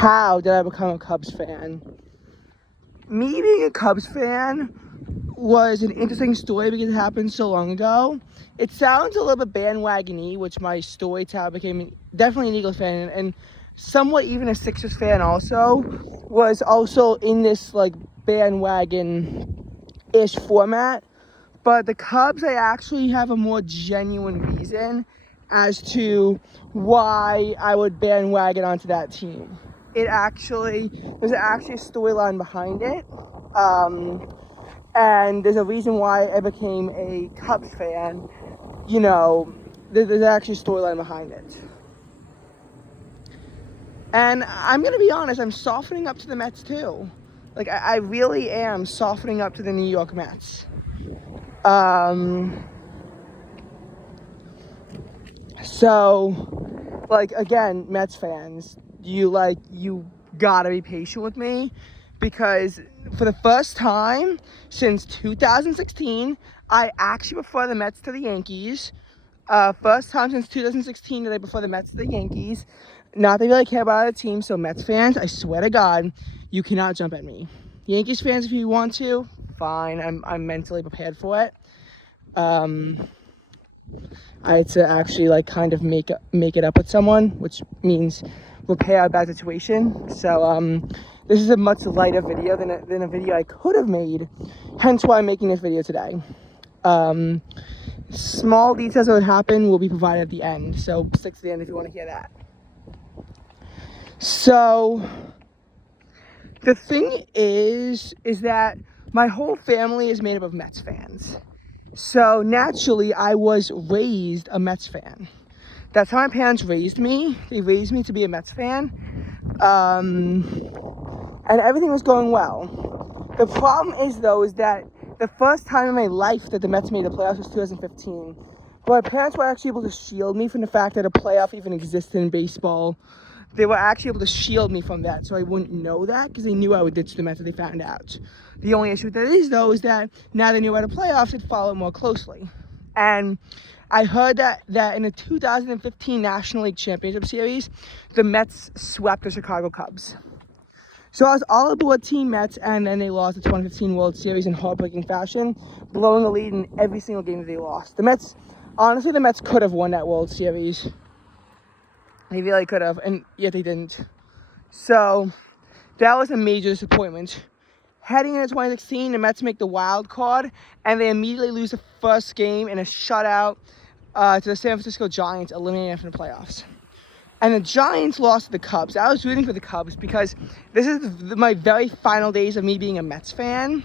how did I become a Cubs fan? Me being a Cubs fan was an interesting story because it happened so long ago. It sounds a little bit bandwagon-y, which my story to how I became definitely an Eagles fan and somewhat even a Sixers fan also, was also in this like bandwagon-ish format. But the Cubs, I actually have a more genuine reason as to why I would bandwagon onto that team. There's actually a storyline behind it. And there's a reason why I became a Cubs fan. You know, there's actually a storyline behind it. And I'm going to be honest, I'm softening up to the Mets too. Like, I really am softening up to the New York Mets. So, like, again, Mets fans, you gotta be patient with me, because for the first time since 2016, I actually prefer the Mets to the Yankees. First time since 2016 that I prefer the Mets to the Yankees. Not that I really care about other teams, so Mets fans, I swear to God, you cannot jump at me. Yankees fans, if you want to, fine, I'm mentally prepared for it. I had to actually like kind of make it up with someone, which means repair a bad situation. So this is a much lighter video than a video I could have made, hence why I'm making this video today. Small details of what happened will be provided at the end, so stick to the end if you want to hear that. So the thing is that my whole family is made up of Mets fans. So naturally, I was raised a Mets fan. That's how my parents raised me. They raised me to be a Mets fan. And everything was going well. The problem is that the first time in my life that the Mets made the playoffs was 2015. But my parents were actually able to shield me from the fact that a playoff even existed in baseball. They were actually able to shield me from that, so I wouldn't know that, because they knew I would ditch the Mets if they found out. The only issue with that is, though, is that now they knew about the playoffs, they'd follow it more closely. And I heard that in the 2015 National League Championship Series, the Mets swept the Chicago Cubs. So I was all aboard Team Mets, and then they lost the 2015 World Series in heartbreaking fashion, blowing the lead in every single game that they lost. The Mets could have won that World Series. They really could have, and yet they didn't. So that was a major disappointment. Heading into 2016, the Mets make the wild card, and they immediately lose the first game in a shutout to the San Francisco Giants, eliminating them from the playoffs. And the Giants lost to the Cubs. I was rooting for the Cubs because this is my very final days of me being a Mets fan,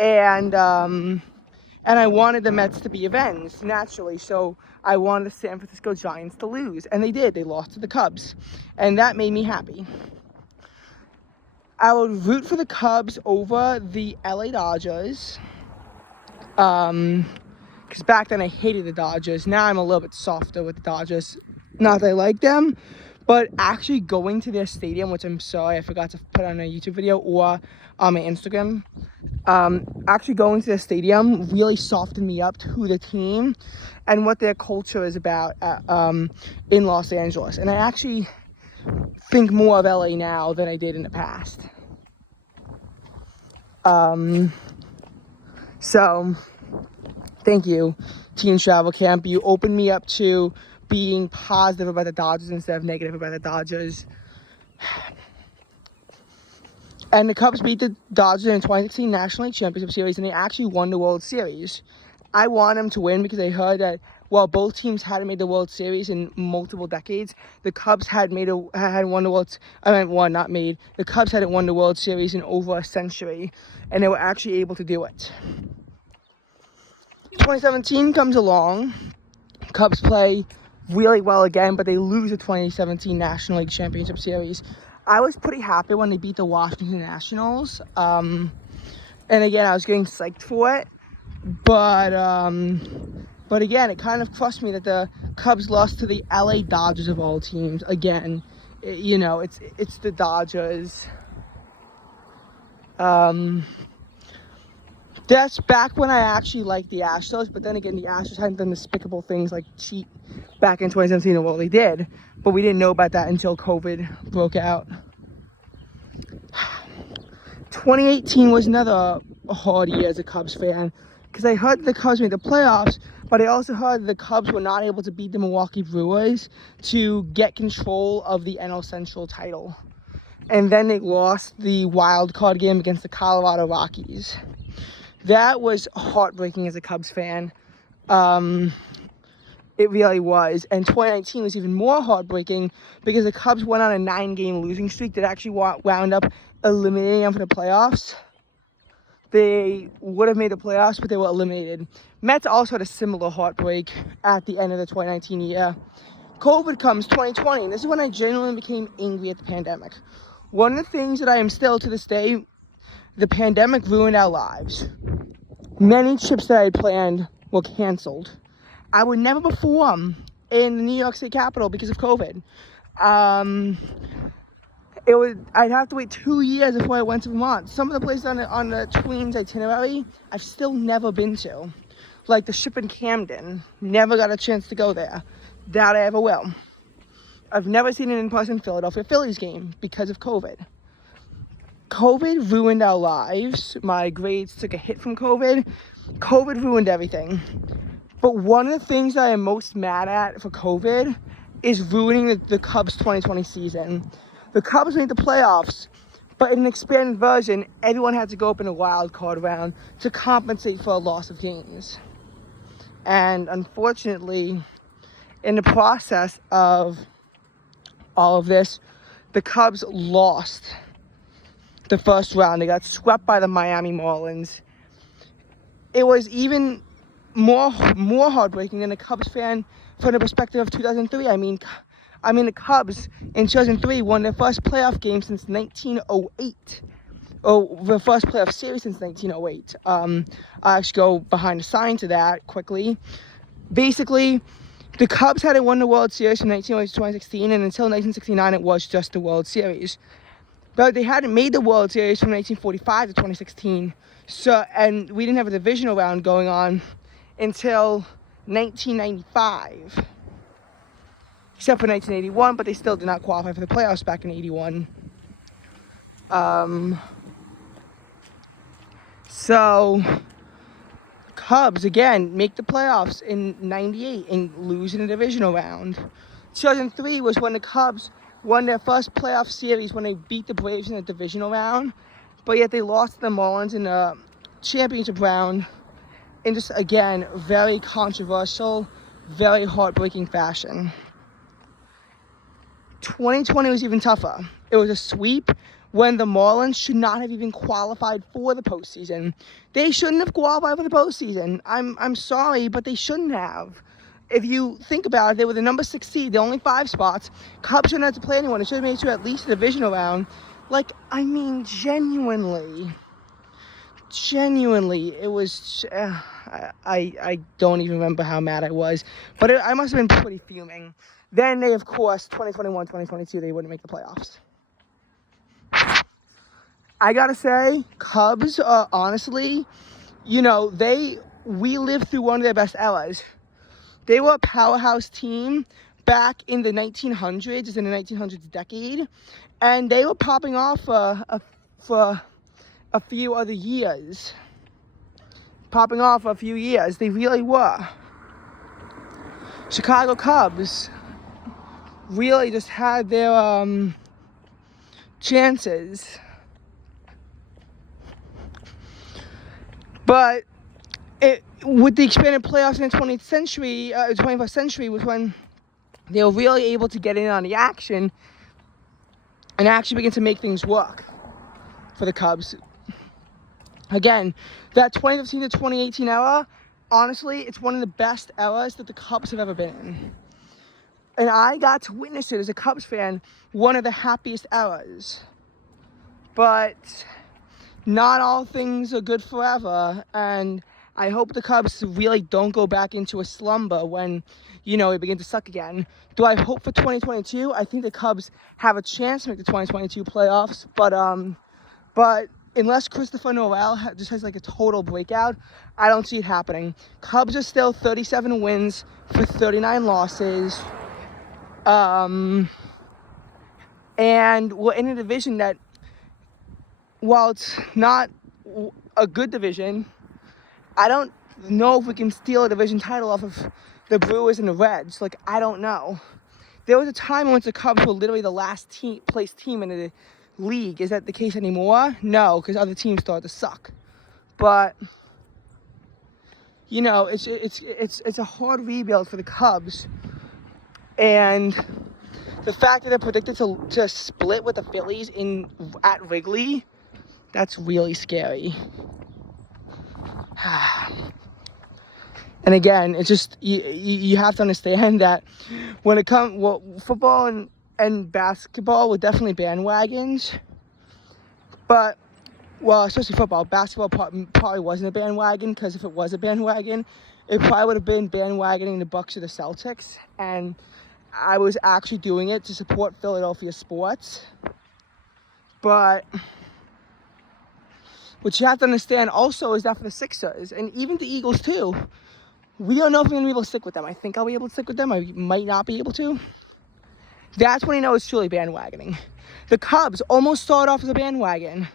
and I wanted the Mets to be avenged, naturally. So I wanted the San Francisco Giants to lose. And they did. They lost to the Cubs. And that made me happy. I would root for the Cubs over the LA Dodgers. Because back then I hated the Dodgers. Now I'm a little bit softer with the Dodgers. Not that I like them. But actually going to their stadium, which I'm sorry I forgot to put on a YouTube video or on my Instagram. Actually going to their stadium really softened me up to the team and what their culture is about in Los Angeles. And I actually think more of LA now than I did in the past. So thank you, Teen Travel Camp. You opened me up to being positive about the Dodgers instead of negative about the Dodgers. And the Cubs beat the Dodgers in the 2016 National League Championship Series, and they actually won the World Series. I want them to win because I heard that while both teams hadn't made the World Series in multiple decades, the Cubs The Cubs hadn't won the World Series in over a century, and they were actually able to do it. 2017 comes along. Cubs play really well again, but they lose the 2017 National League Championship Series. I was pretty happy when they beat the Washington Nationals. And again, I was getting psyched for it. But again, it kind of crushed me that the Cubs lost to the LA Dodgers of all teams. Again, it's the Dodgers. That's back when I actually liked the Astros, but then again, the Astros hadn't done despicable things like cheat back in 2017, well, they did, but we didn't know about that until COVID broke out. 2018 was another hard year as a Cubs fan because I heard the Cubs made the playoffs, but I also heard the Cubs were not able to beat the Milwaukee Brewers to get control of the NL Central title. And then they lost the wild card game against the Colorado Rockies. That was heartbreaking as a Cubs fan. It really was. And 2019 was even more heartbreaking because the Cubs went on a 9-game losing streak that actually wound up eliminating them from the playoffs. They would have made the playoffs, but they were eliminated. Mets also had a similar heartbreak at the end of the 2019 year. COVID comes 2020, and this is when I genuinely became angry at the pandemic. One of the things that I am still to this day, the pandemic ruined our lives. Many trips that I had planned were canceled. I would never perform in the New York State Capitol because of COVID. I'd have to wait 2 years before I went to Vermont. Some of the places on the Twins itinerary I've still never been to. Like the Ship in Camden. Never got a chance to go there. Doubt I ever will. I've never seen an in-person Philadelphia Phillies game because of COVID. COVID ruined our lives. My grades took a hit from COVID. COVID ruined everything. But one of the things that I am most mad at for COVID is ruining the Cubs 2020 season. The Cubs made the playoffs, but in an expanded version, everyone had to go up in a wild card round to compensate for a loss of games. And unfortunately, in the process of all of this, the Cubs lost the first round. They got swept by the Miami Marlins. It was even more heartbreaking than a Cubs fan from the perspective of 2003. I mean, the Cubs in 2003 won their first playoff game since 1908. Oh, the first playoff series since 1908. I'll actually go behind the science of that quickly. Basically, the Cubs hadn't won the World Series from 1908 to 2016, and until 1969, it was just the World Series. But they hadn't made the World Series from 1945 to 2016. And we didn't have a divisional round going on until 1995. Except for 1981, but they still did not qualify for the playoffs back in 81. So, Cubs, again, make the playoffs in 98 and lose in the divisional round. 2003 was when the Cubs won their first playoff series when they beat the Braves in the divisional round. But yet they lost to the Marlins in the championship round in just, again, very controversial, very heartbreaking fashion. 2020 was even tougher. It was a sweep when the Marlins should not have even qualified for the postseason. They shouldn't have qualified for the postseason. I'm sorry, but they shouldn't have. If you think about it, they were the number 6 seed, the only 5 spots. Cubs shouldn't have to play anyone. It should have made it to at least the divisional round. Genuinely, it was, I don't even remember how mad I was, but I must have been pretty fuming. Then they, of course, 2021, 2022, they wouldn't make the playoffs. I gotta say, Cubs, honestly, we lived through one of their best eras. They were a powerhouse team back in the 1900s, in the 1900s decade, and they were popping off for a few other years. They really were. Chicago Cubs really just had their chances. But with the expanded playoffs in the 21st century was when they were really able to get in on the action and actually begin to make things work for the Cubs. Again, that 2015 to 2018 era, honestly, it's one of the best eras that the Cubs have ever been in. And I got to witness it as a Cubs fan, one of the happiest eras. But not all things are good forever, and I hope the Cubs really don't go back into a slumber when, it begins to suck again. Do I hope for 2022? I think the Cubs have a chance to make the 2022 playoffs, but unless Christopher Noel just has a total breakout, I don't see it happening. Cubs are still 37 wins for 39 losses. And we're in a division that while it's not a good division, I don't know if we can steal a division title off of the Brewers and the Reds. Like, I don't know. There was a time when the Cubs were literally the last place team in the league. Is that the case anymore? No, because other teams started to suck. But you know, it's a hard rebuild for the Cubs, and the fact that they're predicted to split with the Phillies at Wrigley, that's really scary. And again, it's just you have to understand that when it comes, well, football and basketball were definitely bandwagons, but well, especially football. Basketball probably wasn't a bandwagon, because if it was a bandwagon, it probably would have been bandwagoning the Bucks or the Celtics, and I was actually doing it to support Philadelphia sports. But what you have to understand also is that for the Sixers, and even the Eagles too, we don't know if we're going to be able to stick with them. I think I'll be able to stick with them. I might not be able to. That's when you know it's truly bandwagoning. The Cubs almost started off as a bandwagon,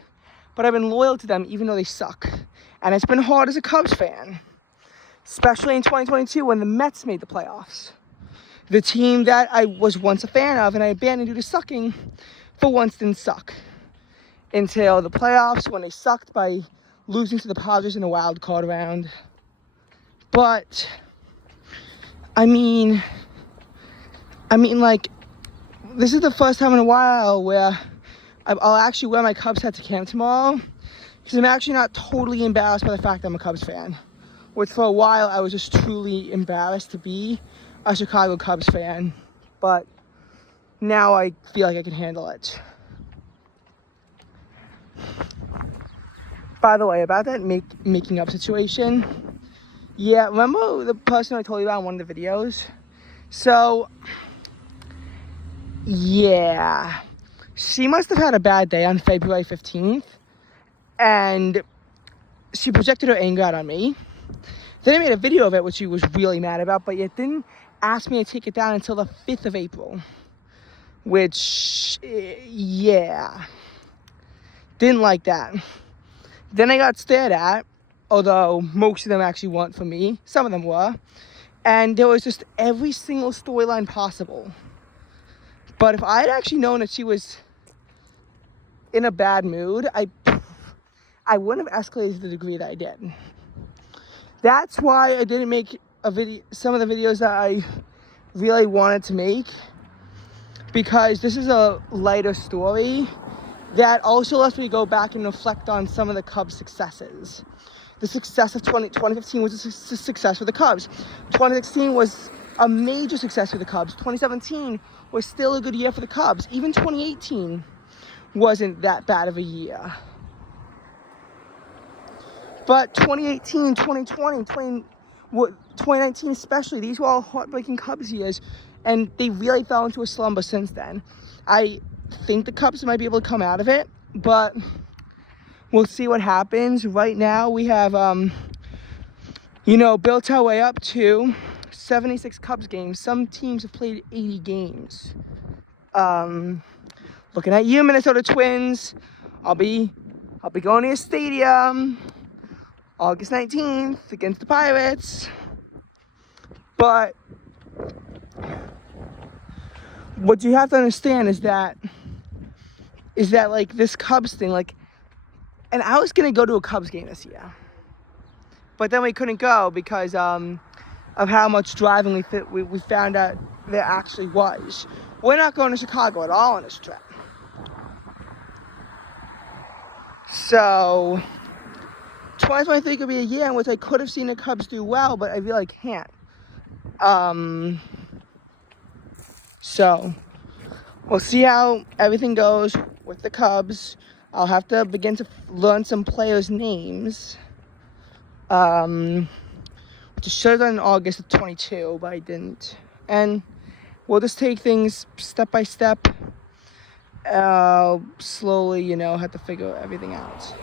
but I've been loyal to them even though they suck. And it's been hard as a Cubs fan, especially in 2022 when the Mets made the playoffs. The team that I was once a fan of and I abandoned due to sucking, for once didn't suck. Until the playoffs, when they sucked by losing to the Padres in the wild card round. But, I mean, like, this is the first time in a while where I'll actually wear my Cubs hat to camp tomorrow, because I'm actually not totally embarrassed by the fact that I'm a Cubs fan. Which for a while I was just truly embarrassed to be a Chicago Cubs fan, but now I feel like I can handle it. By the way, about that making up situation, yeah, remember the person I told you about in one of the videos? So, yeah, she must have had a bad day on February 15th, and she projected her anger out on me. Then I made a video of it, which she was really mad about, but yet didn't ask me to take it down until the 5th of April. Which, yeah, didn't like that. Then I got stared at, although most of them actually weren't for me. Some of them were. And there was just every single storyline possible. But if I had actually known that she was in a bad mood, I wouldn't have escalated to the degree that I did. That's why I didn't make some of the videos that I really wanted to make, because this is a lighter story that also lets me go back and reflect on some of the Cubs' successes. The success of 2015 was a success for the Cubs. 2016 was a major success for the Cubs. 2017 was still a good year for the Cubs. Even 2018 wasn't that bad of a year. But 2018, 2020, 2019 especially, these were all heartbreaking Cubs years, and they really fell into a slumber since then. I think the Cubs might be able to come out of it, but we'll see what happens. Right now we have, built our way up to 76 Cubs games. Some teams have played 80 games. Looking at you, Minnesota Twins. I'll be going to your stadium August 19th against the Pirates. But what you have to understand is that like this Cubs thing, like, and I was gonna go to a Cubs game this year, but then we couldn't go because of how much driving we found out there actually was. We're not going to Chicago at all on this trip. So 2023 could be a year in which I could have seen the Cubs do well, but I really can't. So we'll see how everything goes with the Cubs. I'll have to begin to learn some players' names. Which should have done in August of 22, but I didn't. And we'll just take things step by step. Slowly, have to figure everything out.